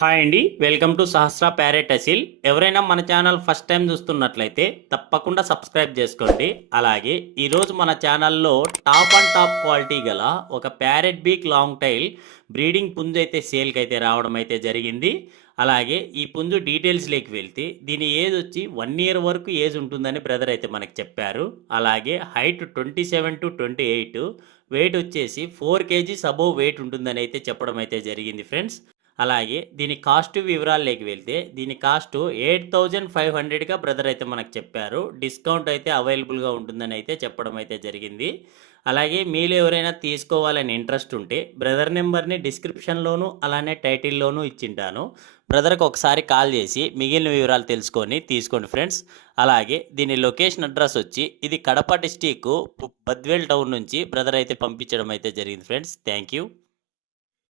Hi అండి, welcome to Sahasra parrot Aseel. ఎవరైనా మన ఛానల్ ఫస్ట్ టైం చూస్తున్నట్లయితే తప్పకుండా సబ్స్క్రైబ్ చేసుకోండి. అలాగే ఈరోజు మన ఛానల్లో టాప్ అండ్ టాప్ క్వాలిటీ గల ఒక ప్యారెట్ బీక్ లాంగ్ టైల్ బ్రీడింగ్ పుంజు అయితే సేల్కి అయితే రావడం అయితే జరిగింది. అలాగే ఈ పుంజు డీటెయిల్స్లోకి వెళ్తే దీని ఏజ్ వచ్చి 1 ఇయర్ వరకు ఏజ్ ఉంటుందని బ్రదర్ అయితే మనకు చెప్పారు. అలాగే హైట్ 27 to 28, వెయిట్ వచ్చేసి 4 kgs అబోవ్ వెయిట్ ఉంటుందని అయితే చెప్పడం అయితే జరిగింది ఫ్రెండ్స్. అలాగే దీని కాస్ట్ వివరాల్లోకి వెళ్తే దీని కాస్ట్ 8500గా బ్రదర్ అయితే మనకు చెప్పారు. డిస్కౌంట్ అయితే అవైలబుల్గా ఉంటుందని అయితే చెప్పడం అయితే జరిగింది. అలాగే మీలో ఎవరైనా తీసుకోవాలని ఇంట్రెస్ట్ ఉంటే బ్రదర్ నెంబర్ని డిస్క్రిప్షన్లోను అలానే టైటిల్లోనూ ఇచ్చింటాను. బ్రదర్కి ఒకసారి కాల్ చేసి మిగిలిన వివరాలు తెలుసుకొని తీసుకోండి ఫ్రెండ్స్. అలాగే దీని లొకేషన్ అడ్రస్ వచ్చి ఇది కడప డిస్టిక్ బద్వేల్ టౌన్ నుంచి బ్రదర్ అయితే పంపించడం అయితే జరిగింది ఫ్రెండ్స్. Thank you.